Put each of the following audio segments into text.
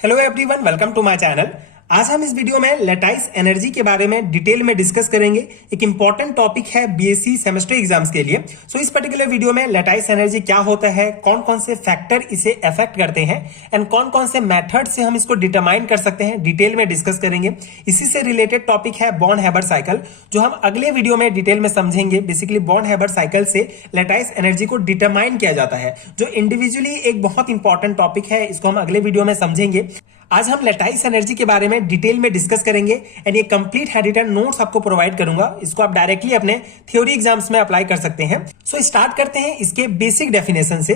Hello everyone, welcome to my channel. आज हम इस वीडियो में लैटाइस एनर्जी के बारे में डिटेल में डिस्कस करेंगे। एक इंपॉर्टेंट टॉपिक है बीएससी सेमेस्टर एग्जाम्स के लिए। इस पर्टिकुलर वीडियो में लैटाइस एनर्जी क्या होता है, कौन कौन से फैक्टर इसे अफेक्ट करते हैं एंड कौन कौन से मेथड से हम इसको डिटरमाइन कर सकते हैं, डिटेल में डिस्कस करेंगे। इसी से रिलेटेड टॉपिक है बॉर्न-हैबर साइकिल, जो हम अगले वीडियो में डिटेल में समझेंगे। बेसिकली बॉर्न-हैबर साइकिल से लैटाइस एनर्जी को डिटरमाइन किया जाता है, जो इंडिविजुअली एक बहुत इंपॉर्टेंट टॉपिक है। इसको हम अगले वीडियो में समझेंगे। आज हम लैटाइस एनर्जी के बारे में डिटेल में डिस्कस करेंगे एंड ये कंप्लीट है रिटन नोट्स आपको प्रोवाइड करूंगा। इसको आप डायरेक्टली अपने थ्योरी एग्जाम्स में अप्लाई कर सकते हैं। स्टार्ट करते हैं इसके बेसिक डेफिनेशन से।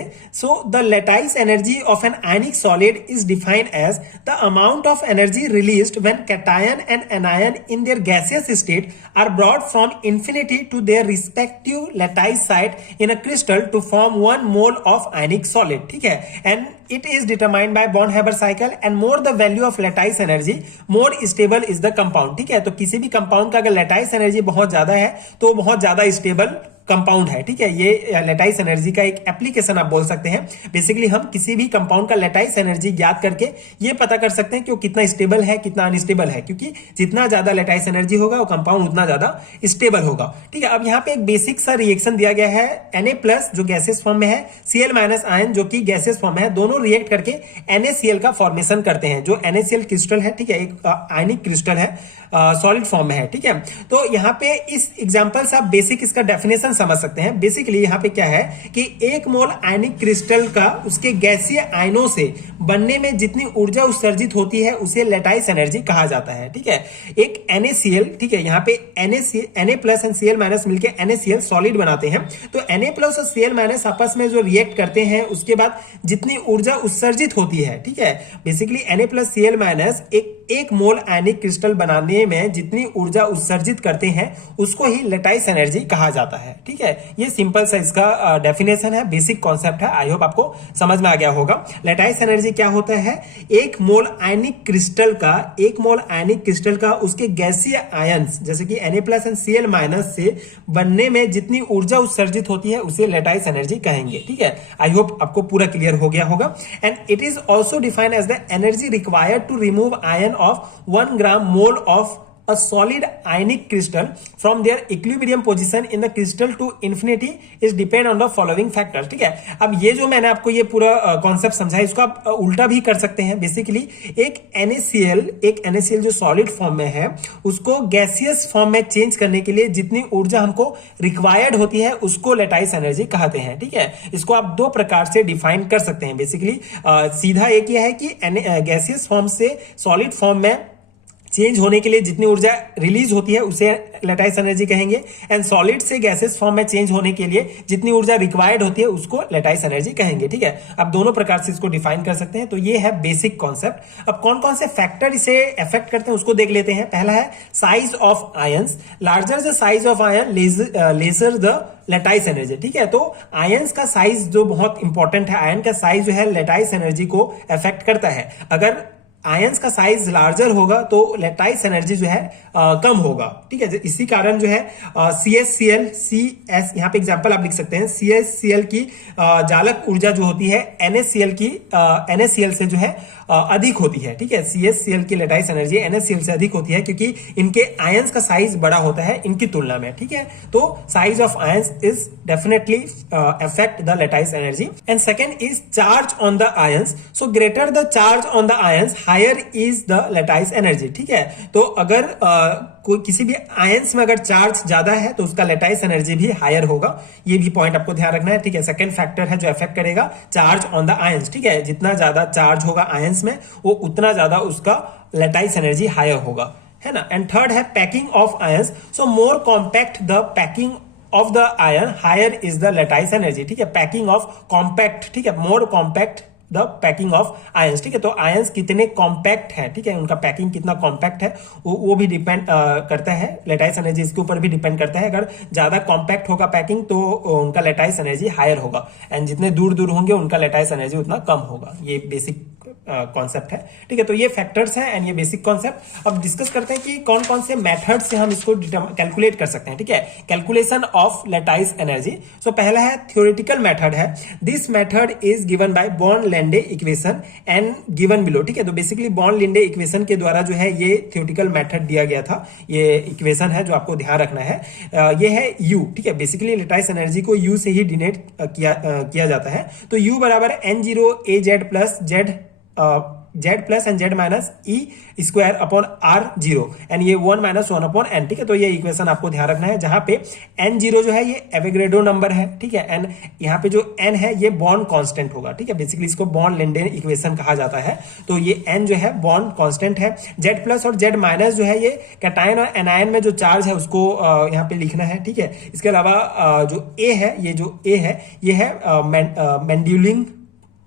The lattice energy of an ionic solid is defined as the amount of energy released when cation and anion in their gaseous state are brought from infinity to their respective lattice site in a crystal to form 1 mole of ionic solid. ठीक है, and it is determined by Born-Haber cycle and more the value of lattice energy more stable is the compound। ठीक है, तो किसी भी compound का अगर लैटाइस energy बहुत ज्यादा है तो बहुत ज्यादा स्टेबल कंपाउंड है। ठीक है, ये लैटाइस एनर्जी का एक एप्लीकेशन आप बोल सकते हैं। बेसिकली हम किसी भी कंपाउंड का लैटाइस एनर्जी ज्ञात करके ये पता कर सकते हैं कि वो कितना स्टेबल है, कितना अनस्टेबल है, क्योंकि जितना ज्यादा लैटाइस एनर्जी होगा वो कंपाउंड उतना ज्यादा स्टेबल होगा। ठीक है, अब यहाँ पे एक बेसिक सा रिएक्शन दिया गया है। Na+ जो गैसेस फॉर्म में है, Cl- आयन जो कि गैसेस फॉर्म में है, दोनों रिएक्ट करके NaCl का फॉर्मेशन करते हैं। जो NaCl क्रिस्टल है, ठीक है, एक आयनिक क्रिस्टल है, सॉलिड फॉर्म में है। ठीक है, तो यहाँ पे इस एग्जांपल से आप बेसिक इसका डेफिनेशन समझ सकते हैं। बेसिकली यहाँ पे क्या है कि 1 मोल आयनिक क्रिस्टल का उसके गैसीय आयनों से बनने में जितनी ऊर्जा उत्सर्जित होती है उसे लैटाइस एनर्जी कहा जाता है। ठीक है, एक NaCl, ठीक है, यहाँ पे Na+ एंड Cl- मिलकर NaCl सॉलिड बनाते हैं। तो Na+ और Cl- आपस में जो रिएक्ट करते हैं उसके बाद जितनी ऊर्जा उत्सर्जित होती है, ठीक है, बेसिकली Na+ Cl- एक मोल आयनिक क्रिस्टल बनाने में जितनी ऊर्जा उत्सर्जित करते हैं उसको ही लैटाइस एनर्जी कहा जाता है। ठीक है, ये सिंपल सा इसका डेफिनेशन है, बेसिक कॉन्सेप्ट है। आई होप आपको समझ में आ गया होगा। लैटाइस एनर्जी क्या होता है? 1 मोल आयनिक क्रिस्टल का उसके गैसीय आयंस जैसे कि Na+ एंड Cl- से बनने में जितनी ऊर्जा उत्सर्जित होती है उसे लैटाइस एनर्जी कहेंगे। ठीक है, आई होप आपको पूरा क्लियर हो गया होगा। And it is also defined as the energy required to remove ion of 1 gram mole of a solid ionic crystal from their equilibrium position in the crystal to infinity is depend on the following factors। ठीक है, अब ये जो मैंने आपको ये पूरा concept समझाया, इसको आप उल्टा भी कर सकते हैं। बेसिकली एक NaCl जो सॉलिड फॉर्म में है उसको गैसियस फॉर्म में चेंज करने के लिए जितनी ऊर्जा हमको रिक्वायर्ड होती है उसको लैटाइस एनर्जी कहते हैं। ठीक है, इसको आप 2 प्रकार से डिफाइन कर सकते हैं। बेसिकली सीधा एक ये है कि गैसियस फॉर्म से सॉलिड फॉर्म में चेंज होने के लिए जितनी ऊर्जा रिलीज होती है उसे लैटाइस एनर्जी कहेंगे, एंड सॉलिड से गैसेस फॉर्म में चेंज होने के लिए जितनी ऊर्जा रिक्वायर्ड होती है उसको लैटाइस एनर्जी कहेंगे। ठीक है, अब दोनों प्रकार से इसको डिफाइन कर सकते हैं। तो ये है बेसिक कॉन्सेप्ट। अब कौन कौन से फैक्टर इसे अफेक्ट करते हैं उसको देख लेते हैं। पहला है size of ions. Larger the size of ion lesser the lattice energy. ठीक है, तो आयंस का साइज जो बहुत इंपॉर्टेंट है, आयन का साइज जो है लैटाइस एनर्जी को अफेक्ट करता है। अगर आयंस का साइज लार्जर होगा तो लैटाइस एनर्जी जो है कम होगा। ठीक है, इसी कारण जो है CsCl यहाँ पे एग्जांपल आप लिख सकते हैं। CsCl की जालक ऊर्जा जो होती है NaCl से जो है अधिक होती है। ठीक है, CsCl की लैटाइस एनर्जी NaCl से अधिक होती है क्योंकि इनके आयंस का साइज बड़ा होता है इनकी तुलना में। ठीक है, तो size of ions is definitely affect the lattice energy. And second is charge on the ions. So greater the charge on the ions higher is the lattice energy. ठीक है, तो अगर कोई किसी भी आयंस में अगर चार्ज ज्यादा है तो उसका लैटाइस एनर्जी भी हायर होगा। ये भी पॉइंट आपको ध्यान रखना है। ठीक है, सेकंड फैक्टर है जो अफेक्ट करेगा चार्ज ऑन द आयंस। ठीक है, जितना ज्यादा चार्ज होगा आयंस में वो उतना ज्यादा उसका लैटाइस एनर्जी हायर होगा, है ना। एंड थर्ड है packing of ions. So more compact the packing of the ion higher is the lattice energy. ठीक है, पैकिंग ऑफ कॉम्पैक्ट, ठीक है, more compact the packing of ions. ठीक है, तो आयंस कितने कॉम्पैक्ट है, ठीक है, उनका पैकिंग कितना कॉम्पैक्ट है वो भी डिपेंड करता है। लैटाइस एनर्जी इसके ऊपर भी डिपेंड करता है। अगर ज्यादा कॉम्पैक्ट होगा पैकिंग तो उनका लैटाइस एनर्जी हायर होगा, एंड जितने दूर दूर होंगे उनका लैटाइस एनर्जी उतना कम होगा। ये बेसिक कॉन्सेप्ट है, ठीक है। तो ये फैक्टर्स हैं एंड ये बेसिक कॉन्सेप्ट। अब डिस्कस करते हैं कि कौन कौन से मेथड से हम इसको कैलकुलेट कर सकते हैं, ठीक है। Calculation of lattice energy. So पहला है थ्योरेटिकल मेथड है। This method is given by Born Lande equation and given below, ठीक है। तो बेसिकली बॉर्न-लैंडे इक्वेशन के द्वारा जो है ये थ्योरेटिकल मेथड दिया गया था। ये इक्वेशन है जो आपको ध्यान रखना है। ये है U, ठीक है। बेसिकली लैटिस एनर्जी को U से ही डिनोट किया जाता है। तो U बराबर N0 AZ plus Z plus and Z minus E square upon R0 and ये 1 माइनस 1 अपॉन N, ठीक है। तो ये इक्वेशन आपको ध्यान रखना है, जहां पे N0 जो है ये एवोगैड्रो नंबर है, ठीक है। एंड यहाँ पे जो N है ये बॉन्ड कांस्टेंट होगा, ठीक है। बेसिकली इसको बॉर्न-लैंडे इक्वेशन कहा जाता है। तो ये N जो है बॉन्ड कांस्टेंट है। Z प्लस और Z माइनस जो है ये कैटायन और एनायन में जो चार्ज है उसको यहाँ पे लिखना है, ठीक है। इसके अलावा जो A है, ये है मेंडुलिंग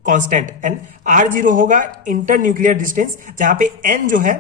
कांस्टेंट एंड R0 होगा इंटर न्यूक्लियर डिस्टेंस, जहां पे N जो है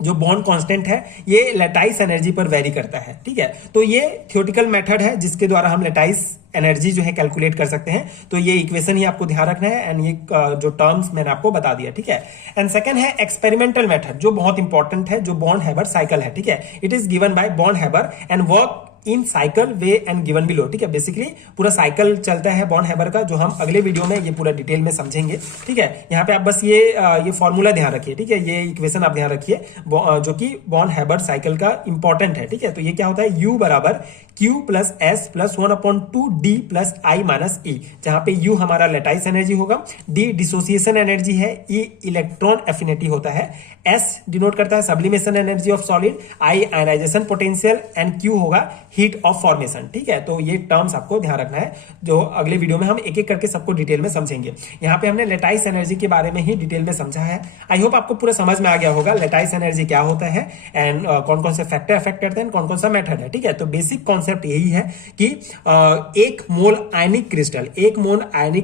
जो बॉन्ड कांस्टेंट है ये लैटिस एनर्जी पर वेरी करता है, ठीक है। तो ये थ्योरेटिकल मेथड है जिसके द्वारा हम लैटिस एनर्जी जो है कैलकुलेट कर सकते हैं। तो ये इक्वेशन ही आपको ध्यान रखना है एंड ये जो टर्म्स मैंने आपको बता दिया, ठीक है। एंड सेकंड है एक्सपेरिमेंटल मेथड, जो बहुत इंपॉर्टेंट है, जो बॉर्न-हैबर साइकिल है, ठीक है। It is given bye born-Haber and work in cycle way and given below, ठीक है। बेसिकली पूरा साइकिल चलता है बॉर्न-हैबर का, जो हम अगले वीडियो में ये पूरा डिटेल में समझेंगे, ठीक है। यहाँ पे आप बस ये फॉर्मूला ध्यान रखिए, ठीक है। ये इक्वेशन आप ध्यान रखिए जो कि बॉर्न-हैबर साइकिल का इंपॉर्टेंट है, ठीक है। तो ये क्या होता है, U बराबर Q plus S plus 1/2 D plus I minus E, जहां पे U हमारा लैटिस एनर्जी होगा, D डिसोसिएशन एनर्जी है, E इलेक्ट्रॉन एफिनिटी होता है, S डिनोट करता है sublimation energy of solid, I ionisation potential and Q होगा हीट ऑफ फॉर्मेशन, ठीक है। तो ये टर्म्स आपको ध्यान रखना है, जो अगले वीडियो में हम एक एक करके सबको डिटेल में समझेंगे। यहाँ पे हमने लैटिस एनर्जी के बारे में ही डिटेल में समझा है। आई होप आपको पूरा समझ में आ गया होगा लैटिस एनर्जी क्या होता है एंड कौन कौन से फैक्टर अफेक्ट करते हैं, कौन कौन सा मेथड है, ठीक है। तो बेसिक कॉन्सेप्ट यही है कि एक मोल आयनिक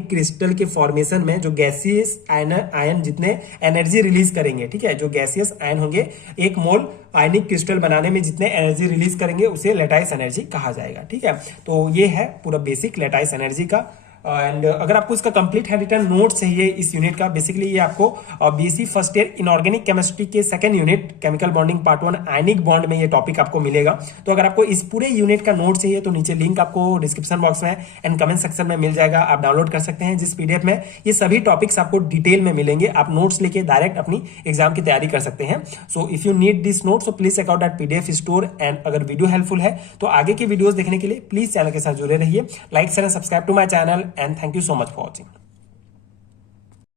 क्रिस्टल के फॉर्मेशन में जो गैसियस आयन जितने एनर्जी रिलीज करेंगे, ठीक है, जो गैसियस आयन होंगे एक मोल आयनिक क्रिस्टल बनाने में जितने एनर्जी रिलीज करेंगे उसे लैटिस एनर्जी कहा जाएगा, ठीक है। तो ये है पूरा बेसिक लैटिस एनर्जी का। एंड अगर आपको इसका कंप्लीट है रिटर्न नोट चाहिए इस यूनिट का, बेसिकली ये आपको BSc first year inorganic chemistry के second unit chemical bonding part 1 ionic bond में ये टॉपिक आपको मिलेगा। तो अगर आपको इस पूरे यूनिट का नोट चाहिए तो नीचे लिंक आपको डिस्क्रिप्शन बॉक्स में एंड कमेंट सेक्शन में मिल जाएगा, आप डाउनलोड कर सकते हैं, जिस पीडीएफ में ये सभी टॉपिक्स आपको डिटेल में मिलेंगे। आप नोट्स लेके डायरेक्ट अपनी एग्जाम की तैयारी कर सकते हैं। So if you need this note so please check out that PDF store. And अगर वीडियो हेल्पफुल है तो आगे के वीडियोस देखने के लिए प्लीज चैनल के साथ जुड़े रहिए। Like share and subscribe to my channel and thank you so much for watching.